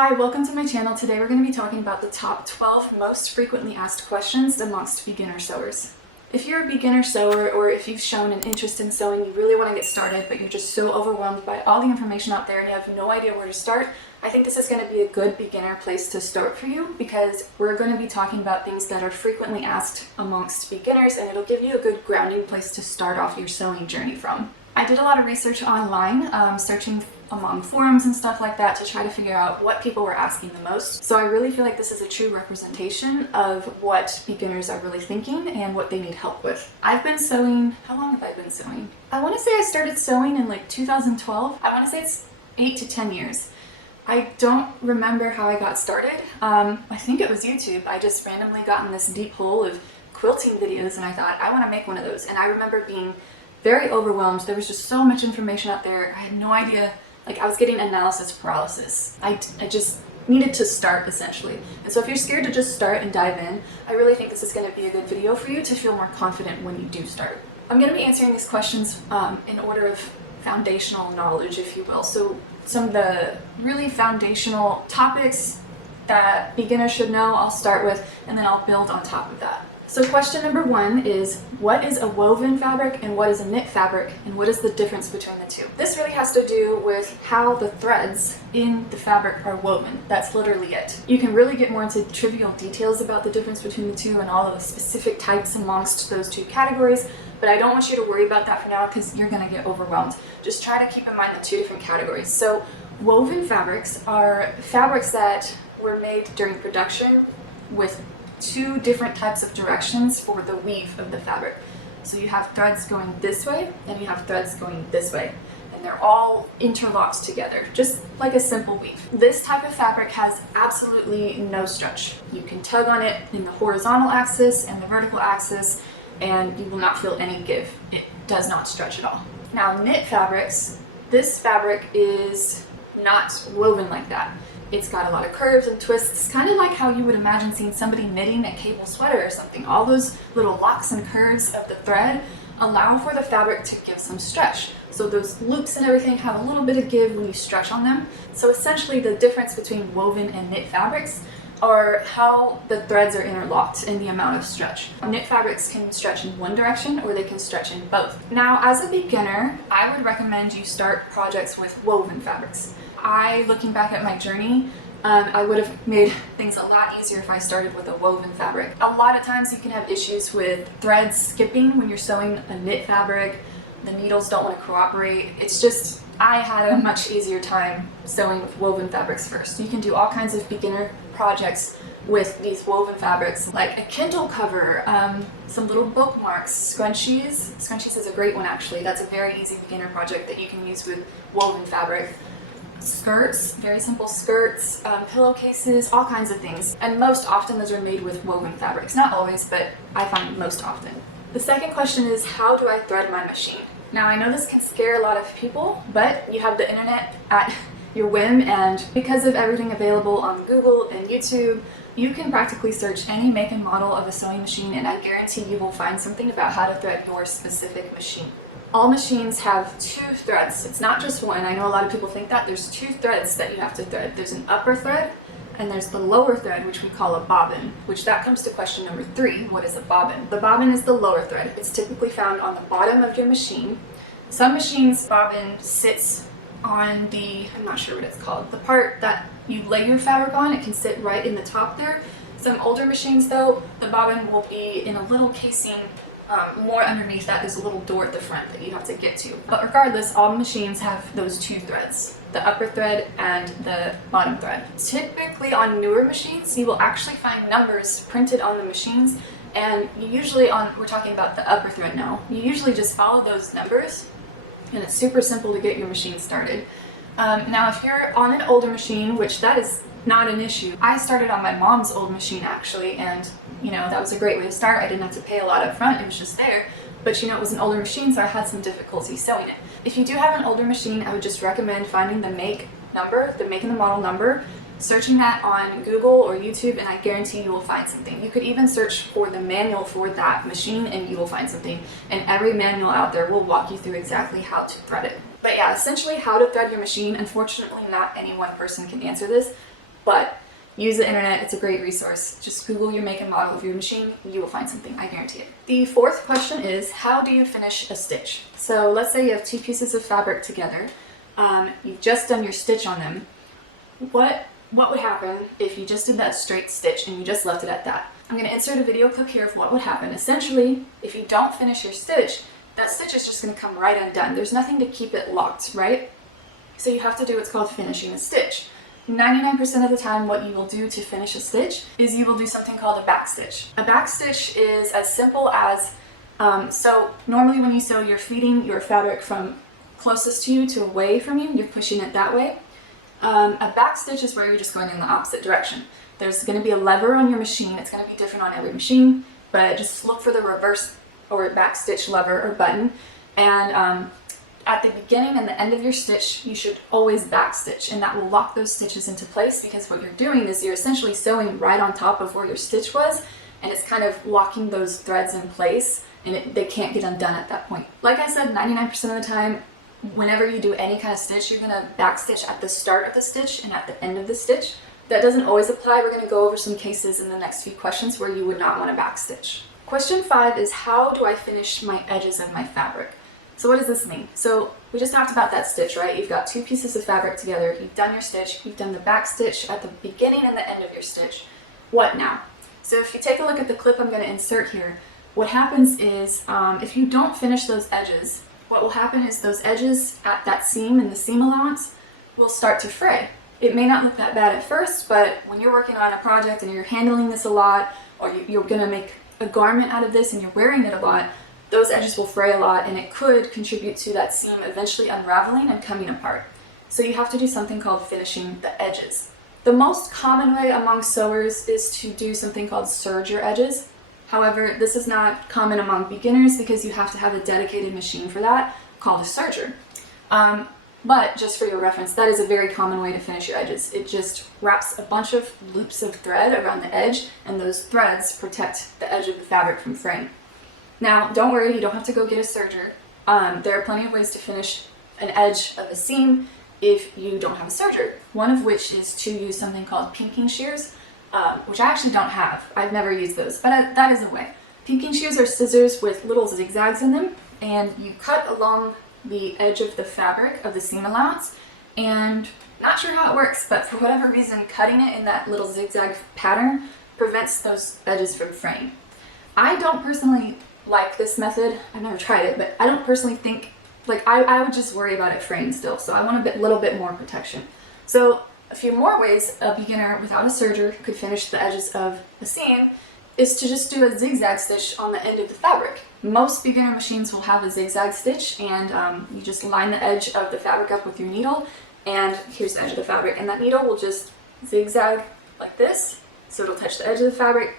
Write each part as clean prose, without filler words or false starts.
Hi, welcome to my channel. Today we're going to be talking about the top 12 most frequently asked questions amongst beginner sewers. If you're a beginner sewer, or if you've shown an interest in sewing, you really want to get started, but you're just so overwhelmed by all the information out there and you have no idea where to start, I think this is going to be a good beginner place to start for you, because we're going to be talking about things that are frequently asked amongst beginners, and it'll give you a good grounding place to start off your sewing journey from. I did a lot of research online, searching among forums and stuff like that to try to figure out what people were asking the most. So I really feel like this is a true representation of what beginners are really thinking and what they need help with. I've been sewing, how long have I been sewing? I want to say I started sewing in like 2012. I want to say it's 8 to 10 years. I don't remember how I got started. I think it was YouTube. I just randomly got in this deep hole of quilting videos and I thought, I want to make one of those. And I remember being very overwhelmed. There was just so much information out there. I had no idea. Like, I was getting analysis paralysis. I just needed to start, essentially. And so if you're scared to just start and dive in, I really think this is going to be a good video for you to feel more confident when you do start. I'm going to be answering these questions in order of foundational knowledge, if you will. So some of the really foundational topics that beginners should know, I'll start with, and then I'll build on top of that. So question number one is, what is a woven fabric and what is a knit fabric, and what is the difference between the two? This really has to do with how the threads in the fabric are woven. That's literally it. You can really get more into trivial details about the difference between the two and all of the specific types amongst those two categories, but I don't want you to worry about that for now because you're going to get overwhelmed. Just try to keep in mind the two different categories. So woven fabrics are fabrics that were made during production with two different types of directions for the weave of the fabric. So you have threads going this way and you have threads going this way, and they're all interlocked together, just like a simple weave. This type of fabric has absolutely no stretch. You can tug on it in the horizontal axis and the vertical axis and you will not feel any give. It does not stretch at all. Now, knit fabrics, this fabric is not woven like that. It's got a lot of curves and twists, kind of like how you would imagine seeing somebody knitting a cable sweater or something. All those little locks and curves of the thread allow for the fabric to give some stretch. So those loops and everything have a little bit of give when you stretch on them. So essentially the difference between woven and knit fabrics are how the threads are interlocked and the amount of stretch. Knit fabrics can stretch in one direction or they can stretch in both. Now, as a beginner, I would recommend you start projects with woven fabrics. Looking back at my journey, I would have made things a lot easier if I started with a woven fabric. A lot of times you can have issues with threads skipping when you're sewing a knit fabric. The needles don't want to cooperate. It's just, I had a much easier time sewing with woven fabrics first. You can do all kinds of beginner projects with these woven fabrics, like a Kindle cover, some little bookmarks, scrunchies. Scrunchies is a great one, actually. That's a very easy beginner project that you can use with woven fabric. Skirts, very simple skirts, pillowcases, all kinds of things. And most often those are made with woven fabrics. Not always, but I find most often. The second question is, how do I thread my machine? Now, I know this can scare a lot of people, but you have the internet at your whim, and because of everything available on Google and YouTube, you can practically search any make and model of a sewing machine, and I guarantee you will find something about how to thread your specific machine. All machines have two threads. It's not just one. I know a lot of people think that. There's two threads that you have to thread. There's an upper thread and there's the lower thread, which we call a bobbin, which that comes to question number 3. What is a bobbin? The bobbin is the lower thread. It's typically found on the bottom of your machine. Some machines, bobbin sits on the, I'm not sure what it's called, the part that you lay your fabric on. It can sit right in the top there. Some older machines though, the bobbin will be in a little casing. More underneath that, there's a little door at the front that you have to get to. But regardless, all machines have those two threads, the upper thread and the bottom thread. Typically on newer machines, you will actually find numbers printed on the machines, and you usually, we're talking about the upper thread now, you usually just follow those numbers, and it's super simple to get your machine started. Now, if you're on an older machine, which that is not an issue. I started on my mom's old machine actually, and you know, that was a great way to start. I didn't have to pay a lot up front, it was just there. But you know, it was an older machine, so I had some difficulty sewing it. If you do have an older machine, I would just recommend finding the make number, the make and the model number, searching that on Google or YouTube, and I guarantee you will find something. You could even search for the manual for that machine and you will find something. And every manual out there will walk you through exactly how to thread it. But yeah, essentially how to thread your machine. Unfortunately, not any one person can answer this. but use the internet, it's a great resource. Just Google your make and model of your machine, you will find something, I guarantee it. The fourth question is, how do you finish a stitch? So let's say you have two pieces of fabric together, you've just done your stitch on them. What would happen if you just did that straight stitch and you just left it at that? I'm going to insert a video clip here of what would happen. Essentially, if you don't finish your stitch, that stitch is just going to come right undone. There's nothing to keep it locked, right? So you have to do what's called finishing a stitch. 99% of the time, what you will do to finish a stitch is you will do something called a back stitch. A back stitch is as simple as, so normally when you sew, you're feeding your fabric from closest to you to away from you, you're pushing it that way. A back stitch is where you're just going in the opposite direction. There's going to be a lever on your machine. It's going to be different on every machine, but just look for the reverse or back stitch lever or button. And at the beginning and the end of your stitch, you should always back stitch, and that will lock those stitches into place, because what you're doing is you're essentially sewing right on top of where your stitch was, and it's kind of locking those threads in place, and they can't get undone at that point. Like I said, 99% of the time, whenever you do any kind of stitch, you're going to back stitch at the start of the stitch and at the end of the stitch. That doesn't always apply. We're going to go over some cases in the next few questions where you would not want to back stitch. Question 5 is, how do I finish my edges of my fabric? So what does this mean? So we just talked about that stitch, right? You've got two pieces of fabric together, you've done your stitch, you've done the back stitch at the beginning and the end of your stitch. What now? So if you take a look at the clip I'm going to insert here, what happens is if you don't finish those edges, what will happen is those edges at that seam and the seam allowance will start to fray. It may not look that bad at first, but when you're working on a project and you're handling this a lot, or you're going to make a garment out of this and you're wearing it a lot, those edges will fray a lot, and it could contribute to that seam eventually unraveling and coming apart. So you have to do something called finishing the edges. The most common way among sewers is to do something called serge your edges. However, this is not common among beginners because you have to have a dedicated machine for that called a serger. But just for your reference, that is a very common way to finish your edges. It just wraps a bunch of loops of thread around the edge, and those threads protect the edge of the fabric from fraying. Now, don't worry, you don't have to go get a serger. There are plenty of ways to finish an edge of a seam if you don't have a serger. One of which is to use something called pinking shears, which I actually don't have. I've never used those, but that is a way. Pinking shears are scissors with little zigzags in them, and you cut along the edge of the fabric of the seam allowance, and not sure how it works, but for whatever reason, cutting it in that little zigzag pattern prevents those edges from fraying. I don't personally like this method. I've never tried it, but I don't personally think, like, I would just worry about it fraying still, so I want a little bit more protection. So a few more ways a beginner without a serger could finish the edges of a seam is to just do a zigzag stitch on the end of the fabric. Most beginner machines will have a zigzag stitch, and you just line the edge of the fabric up with your needle, and here's the edge of the fabric, and that needle will just zigzag like this, so it'll touch the edge of the fabric,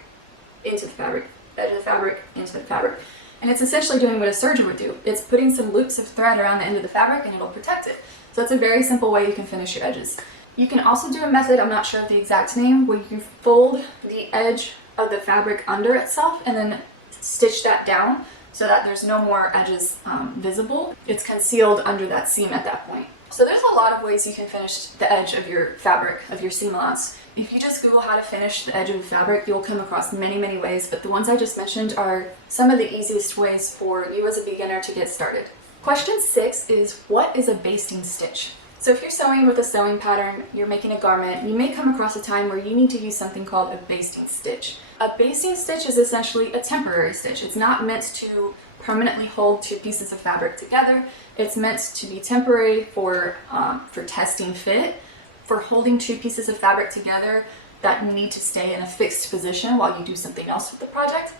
into the fabric, edge of the fabric, into the fabric. And it's essentially doing what a serger would do. It's putting some loops of thread around the end of the fabric, and it'll protect it. So it's a very simple way you can finish your edges. You can also do a method, I'm not sure of the exact name, where you can fold the edge of the fabric under itself and then stitch that down so that there's no more edges visible. It's concealed under that seam at that point. So there's a lot of ways you can finish the edge of your fabric, of your seam allowance. If you just Google how to finish the edge of a fabric, you'll come across many, many ways, but the ones I just mentioned are some of the easiest ways for you as a beginner to get started. Question 6 is, what is a basting stitch? So if you're sewing with a sewing pattern, you're making a garment, you may come across a time where you need to use something called a basting stitch. A basting stitch is essentially a temporary stitch. It's not meant to permanently hold two pieces of fabric together. It's meant to be temporary for testing fit, for holding two pieces of fabric together that need to stay in a fixed position while you do something else with the project.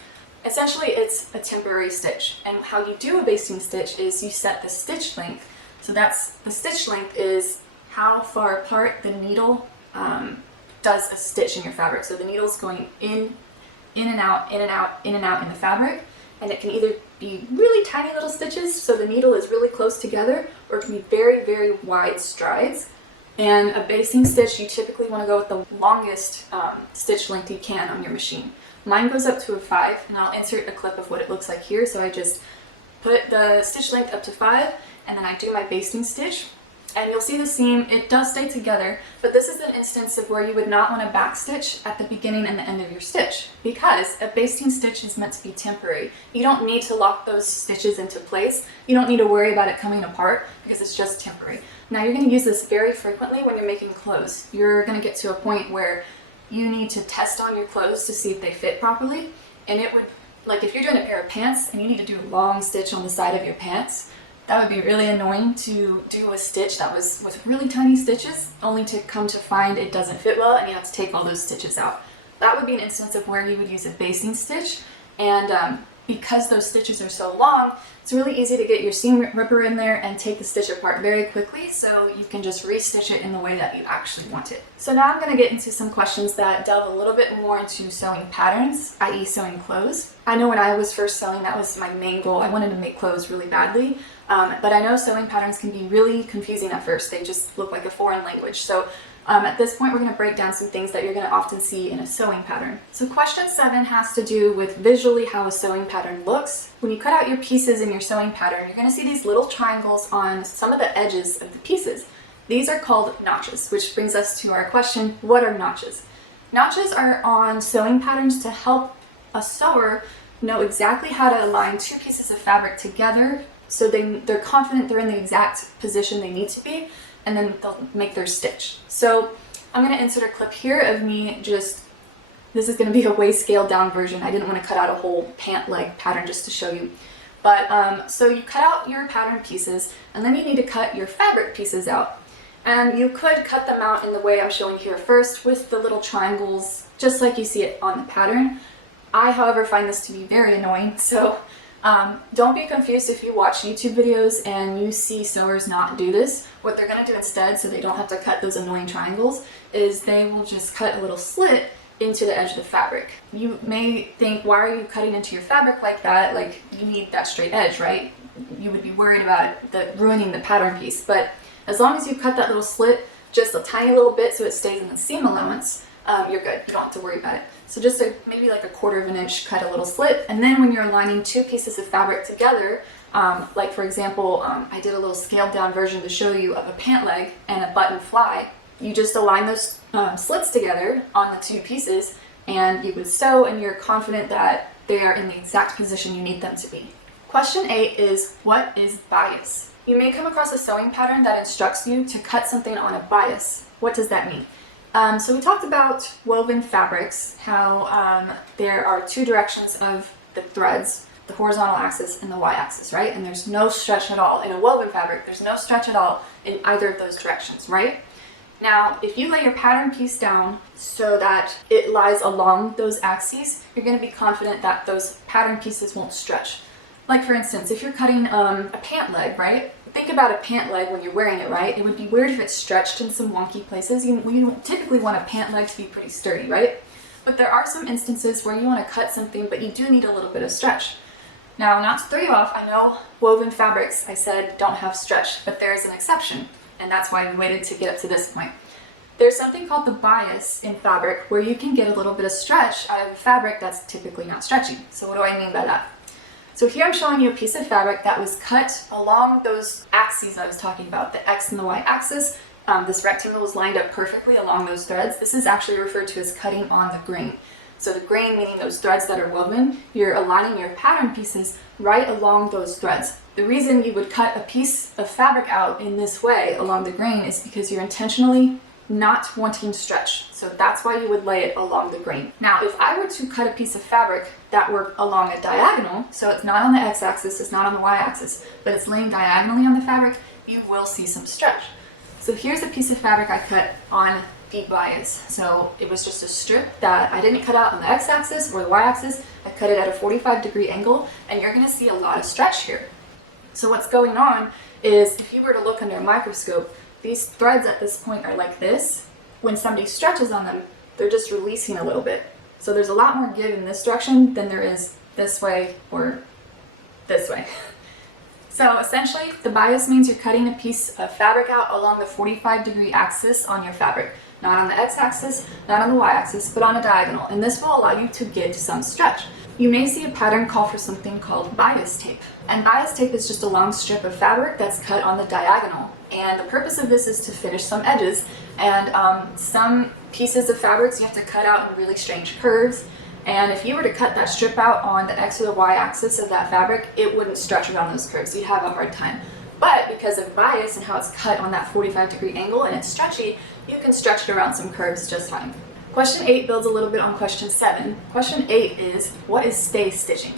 Essentially, it's a temporary stitch. And how you do a basting stitch is you set the stitch length. So the stitch length is how far apart the needle does a stitch in your fabric. So the needle's going in and out, in and out, in and out in the fabric. And it can either be really tiny little stitches, so the needle is really close together, or it can be very, very wide strides. And a basting stitch, you typically want to go with the longest stitch length you can on your machine. Mine goes up to a 5, and I'll insert a clip of what it looks like here. So I just put the stitch length up to 5, and then I do my basting stitch. and you'll see the seam, it does stay together, but this is an instance of where you would not want to backstitch at the beginning and the end of your stitch, because a basting stitch is meant to be temporary. You don't need to lock those stitches into place. You don't need to worry about it coming apart because it's just temporary. Now you're going to use this very frequently when you're making clothes. You're going to get to a point where you need to test on your clothes to see if they fit properly, and it would, like if you're doing a pair of pants and you need to do a long stitch on the side of your pants, that would be really annoying to do a stitch that was with really tiny stitches, only to come to find it doesn't fit well and you have to take all those stitches out. That would be an instance of where you would use a basting stitch, and because those stitches are so long, it's really easy to get your seam ripper in there and take the stitch apart very quickly, so you can just re-stitch it in the way that you actually want it. So now I'm going to get into some questions that delve a little bit more into sewing patterns, i.e. sewing clothes. I know when I was first sewing, that was my main goal. I wanted to make clothes really badly, but I know sewing patterns can be really confusing at first. They just look like a foreign language. So at this point, we're going to break down some things that you're going to often see in a sewing pattern. So question 7 has to do with visually how a sewing pattern looks. When you cut out your pieces in your sewing pattern, you're going to see these little triangles on some of the edges of the pieces. These are called notches, which brings us to our question, what are notches? Notches are on sewing patterns to help a sewer know exactly how to align two pieces of fabric together so they're confident they're in the exact position they need to be, and then they'll make their stitch. So I'm going to insert a clip here of me this is going to be a way scaled down version. I didn't want to cut out a whole pant leg pattern just to show you. But so you cut out your pattern pieces, and then you need to cut your fabric pieces out. And you could cut them out in the way I'm showing here first with the little triangles, just like you see it on the pattern. I, however, find this to be very annoying, so don't be confused if you watch YouTube videos and you see sewers not do this. What they're going to do instead, so they don't have to cut those annoying triangles, is they will just cut a little slit into the edge of the fabric. You may think, why are you cutting into your fabric like that? Like, you need that straight edge, right? You would be worried about ruining the pattern piece, but as long as you cut that little slit just a tiny little bit so it stays in the seam allowance, you're good. You don't have to worry about it. So just maybe like a 1/4 of an inch, cut a little slit, and then when you're aligning two pieces of fabric together, like for example, I did a little scaled down version to show you of a pant leg and a button fly. You just align those slits together on the two pieces, and you would sew, and you're confident that they are in the exact position you need them to be. Question 8 is, what is bias? You may come across a sewing pattern that instructs you to cut something on a bias. What does that mean? So we talked about woven fabrics, how there are two directions of the threads, the horizontal axis and the y-axis, right? And there's no stretch at all. In a woven fabric, there's no stretch at all in either of those directions, right? Now, if you lay your pattern piece down so that it lies along those axes, you're going to be confident that those pattern pieces won't stretch. Like for instance, if you're cutting a pant leg, right? Think about a pant leg when you're wearing it, right? It would be weird if it's stretched in some wonky places. You typically want a pant leg to be pretty sturdy, right? But there are some instances where you want to cut something, but you do need a little bit of stretch. Now, not to throw you off, I know woven fabrics, I said, don't have stretch, but there's an exception, and that's why we waited to get up to this point. There's something called the bias in fabric where you can get a little bit of stretch out of a fabric that's typically not stretchy. So what do I mean by that? So here I'm showing you a piece of fabric that was cut along those axes I was talking about, the X and the Y axis. This rectangle was lined up perfectly along those threads. This is actually referred to as cutting on the grain. So the grain, meaning those threads that are woven, you're aligning your pattern pieces right along those threads. The reason you would cut a piece of fabric out in this way along the grain is because you're intentionally not wanting stretch. So that's why you would lay it along the grain. Now, if I were to cut a piece of fabric that were along a diagonal, so it's not on the x-axis, it's not on the y-axis, but it's laying diagonally on the fabric, you will see some stretch. So here's a piece of fabric I cut on the bias. So it was just a strip that I didn't cut out on the x-axis or the y-axis. I cut it at a 45-degree angle, and you're going to see a lot of stretch here. So what's going on is, if you were to look under a microscope, these threads at this point are like this. When somebody stretches on them, they're just releasing a little bit. So there's a lot more give in this direction than there is this way or this way. So essentially, the bias means you're cutting a piece of fabric out along the 45-degree axis on your fabric. Not on the x-axis, not on the y-axis, but on a diagonal. And this will allow you to get some stretch. You may see a pattern call for something called bias tape. And bias tape is just a long strip of fabric that's cut on the diagonal And the purpose of this is to finish some edges. And some pieces of fabrics you have to cut out in really strange curves. And if you were to cut that strip out on the X or the Y axis of that fabric, it wouldn't stretch around those curves. You'd have a hard time. But because of bias and how it's cut on that 45-degree angle and it's stretchy, you can stretch it around some curves just fine. Question 8 builds a little bit on question 7. Question 8 is, what is stay stitching?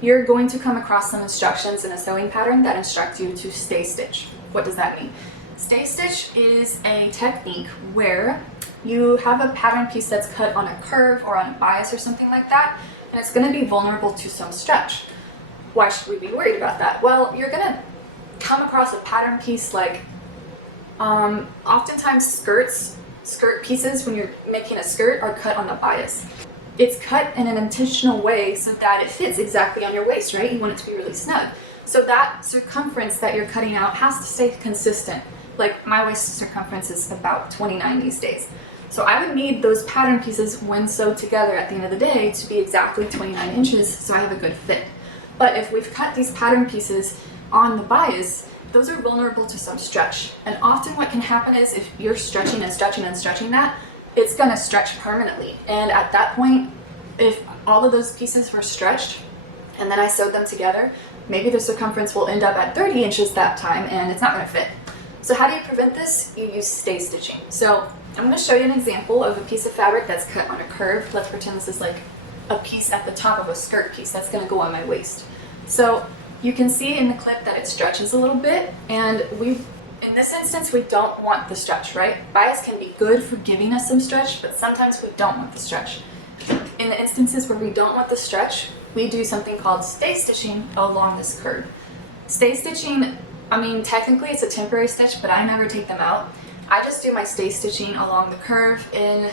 You're going to come across some instructions in a sewing pattern that instruct you to stay stitch. What does that mean? Stay stitch is a technique where you have a pattern piece that's cut on a curve or on a bias or something like that, and it's going to be vulnerable to some stretch. Why should we be worried about that? Well, you're going to come across a pattern piece like oftentimes skirt pieces when you're making a skirt are cut on the bias. It's cut in an intentional way so that it fits exactly on your waist, right? You want it to be really snug. So that circumference that you're cutting out has to stay consistent. Like my waist circumference is about 29 these days. So I would need those pattern pieces when sewed together at the end of the day to be exactly 29 inches so I have a good fit. But if we've cut these pattern pieces on the bias, those are vulnerable to some stretch. And often what can happen is if you're stretching and stretching and stretching that, it's gonna stretch permanently. And at that point, if all of those pieces were stretched and then I sewed them together, maybe the circumference will end up at 30 inches that time and it's not gonna fit. So how do you prevent this? You use stay stitching. So I'm gonna show you an example of a piece of fabric that's cut on a curve. Let's pretend this is like a piece at the top of a skirt piece that's gonna go on my waist. So you can see in the clip that it stretches a little bit, and in this instance, we don't want the stretch, right? Bias can be good for giving us some stretch, but sometimes we don't want the stretch. In the instances where we don't want the stretch, we do something called stay stitching along this curve. Stay stitching, I mean, technically it's a temporary stitch, but I never take them out. I just do my stay stitching along the curve in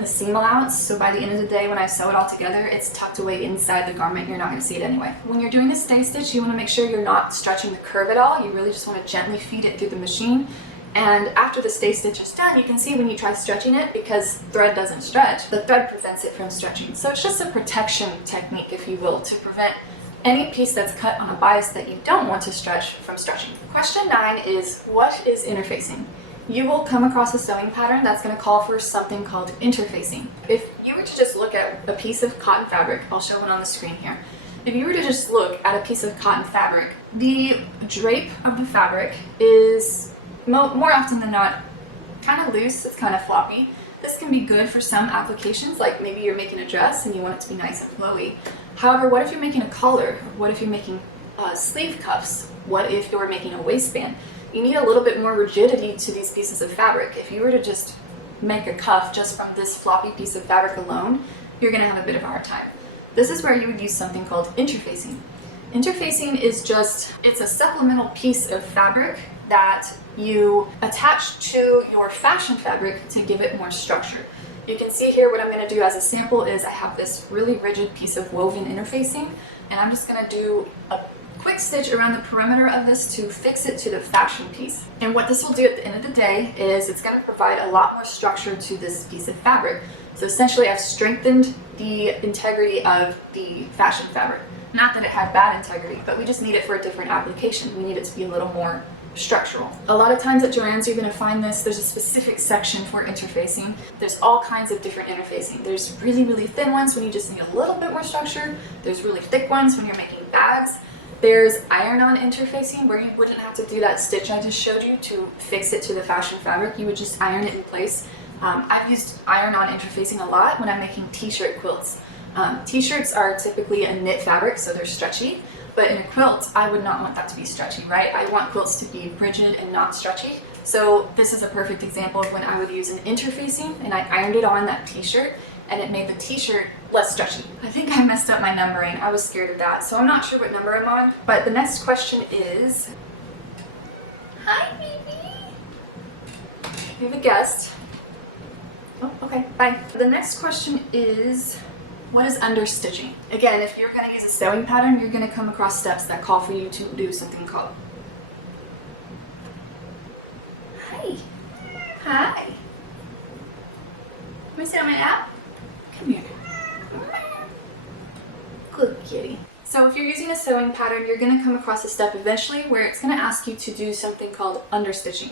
the seam allowance, so by the end of the day when I sew it all together, it's tucked away inside the garment. You're not going to see it anyway. When you're doing a stay stitch, you want to make sure you're not stretching the curve at all. You really just want to gently feed it through the machine. And after the stay stitch is done, you can see when you try stretching it, because thread doesn't stretch, the thread prevents it from stretching. So it's just a protection technique, if you will, to prevent any piece that's cut on a bias that you don't want to stretch from stretching. Question 9 is, what is interfacing? You will come across a sewing pattern that's going to call for something called interfacing. If you were to just look at a piece of cotton fabric, I'll show it on the screen here. If you were to just look at a piece of cotton fabric, the drape of the fabric is more often than not kind of loose, it's kind of floppy. This can be good for some applications, like maybe you're making a dress and you want it to be nice and flowy. However, what if you're making a collar? What if you're making sleeve cuffs? What if you're making a waistband? You need a little bit more rigidity to these pieces of fabric. If you were to just make a cuff just from this floppy piece of fabric alone, you're going to have a bit of a hard time. This is where you would use something called interfacing. Interfacing is it's a supplemental piece of fabric that you attach to your fashion fabric to give it more structure. You can see here what I'm going to do as a sample is I have this really rigid piece of woven interfacing, and I'm just going to do a quick stitch around the perimeter of this to fix it to the fashion piece. And what this will do at the end of the day is it's going to provide a lot more structure to this piece of fabric. So essentially I've strengthened the integrity of the fashion fabric. Not that it had bad integrity, but we just need it for a different application. We need it to be a little more structural. A lot of times at Joann's you're going to find this, there's a specific section for interfacing. There's all kinds of different interfacing. There's really, really thin ones when you just need a little bit more structure. There's really thick ones when you're making bags. There's iron-on interfacing where you wouldn't have to do that stitch I just showed you to fix it to the fashion fabric. You would just iron it in place. I've used iron-on interfacing a lot when I'm making t-shirt quilts. T-shirts are typically a knit fabric, so they're stretchy, but in a quilt, I would not want that to be stretchy, right? I want quilts to be rigid and not stretchy. So this is a perfect example of when I would use an interfacing, and I ironed it on that t-shirt, and it made the t-shirt less stretchy. I think I messed up my numbering. I was scared of that, so I'm not sure what number I'm on. But the next question is, hi baby. We have a guest. Oh, okay, bye. The next question is, what is understitching? Again, if you're gonna use a sewing pattern, you're gonna come across steps that call for you to do something called. Hi. Hi. Can we sit on my lap? Come here. Good kitty. So if you're using a sewing pattern, you're going to come across a step eventually where it's going to ask you to do something called understitching.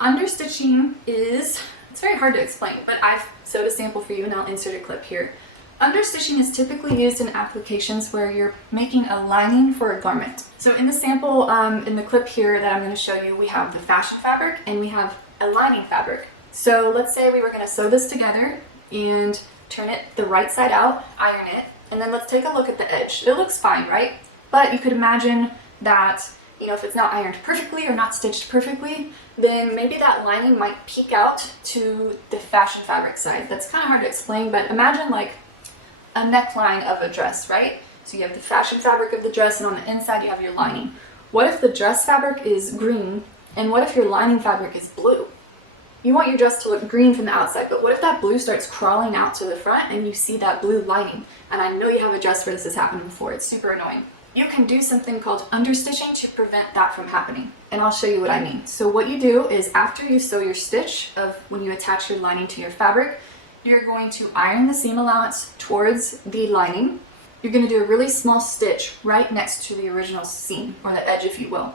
Understitching is, it's very hard to explain, but I've sewed a sample for you and I'll insert a clip here. Understitching is typically used in applications where you're making a lining for a garment. So in the sample, in the clip here that I'm going to show you, we have the fashion fabric and we have a lining fabric. So let's say we were going to sew this together and turn it the right side out, iron it, and then let's take a look at the edge. It looks fine, right? But you could imagine that, you know, if it's not ironed perfectly or not stitched perfectly, then maybe that lining might peek out to the fashion fabric side. That's kind of hard to explain, but imagine like a neckline of a dress, right? So you have the fashion fabric of the dress and on the inside you have your lining. What if the dress fabric is green and what if your lining fabric is blue? You want your dress to look green from the outside, but what if that blue starts crawling out to the front and you see that blue lining? And I know you have a dress where this has happened before. It's super annoying. You can do something called understitching to prevent that from happening. And I'll show you what I mean. So what you do is after you sew your stitch of when you attach your lining to your fabric, you're going to iron the seam allowance towards the lining. You're going to do a really small stitch right next to the original seam, or the edge if you will.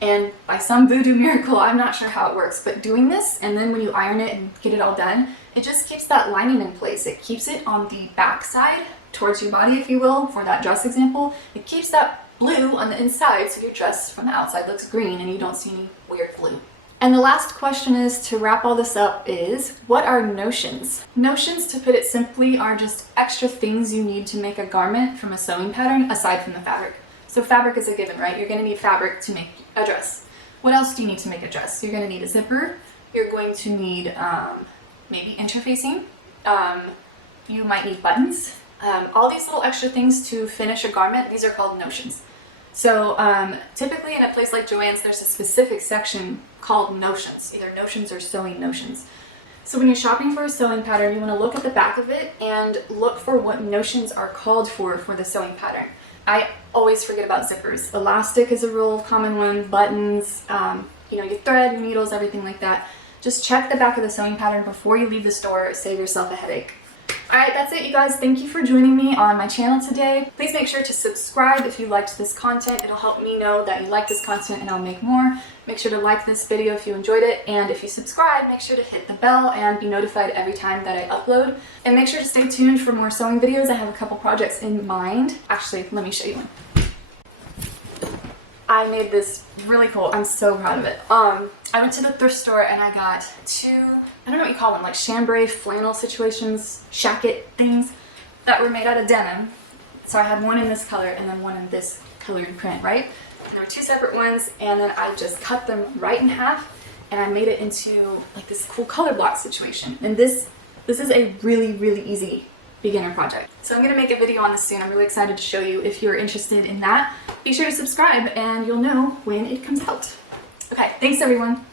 And by some voodoo miracle, I'm not sure how it works, but doing this, and then when you iron it and get it all done, it just keeps that lining in place. It keeps it on the back side, towards your body if you will, for that dress example. It keeps that blue on the inside so your dress from the outside looks green and you don't see any weird blue. And the last question is, to wrap all this up, is what are notions? Notions, to put it simply, are just extra things you need to make a garment from a sewing pattern aside from the fabric. So fabric is a given, right? You're going to need fabric to make a dress. What else do you need to make a dress? You're going to need a zipper. You're going to need maybe interfacing. You might need buttons. All these little extra things to finish a garment, these are called notions. So typically in a place like Joann's, there's a specific section called notions, either notions or sewing notions. So when you're shopping for a sewing pattern, you want to look at the back of it and look for what notions are called for the sewing pattern. I always forget about zippers. Elastic is a real common one, buttons, you know, your thread, your needles, everything like that. Just check the back of the sewing pattern before you leave the store. Save yourself a headache. Alright, that's it you guys. Thank you for joining me on my channel today. Please make sure to subscribe if you liked this content. It'll help me know that you like this content and I'll make more. Make sure to like this video if you enjoyed it, and if you subscribe, make sure to hit the bell and be notified every time that I upload. And make sure to stay tuned for more sewing videos. I have a couple projects in mind. Actually, let me show you one. I made this really cool. I'm so proud of it. I went to the thrift store and I got two, I don't know what you call them, like chambray flannel situations, shacket things that were made out of denim. So I had one in this color and then one in this colored print, right? And there were two separate ones, and then I just cut them right in half and I made it into like this cool color block situation. And this is a really, really easy beginner project. So I'm going to make a video on this soon. I'm really excited to show you. If you're interested in that, be sure to subscribe and you'll know when it comes out. Okay, thanks everyone.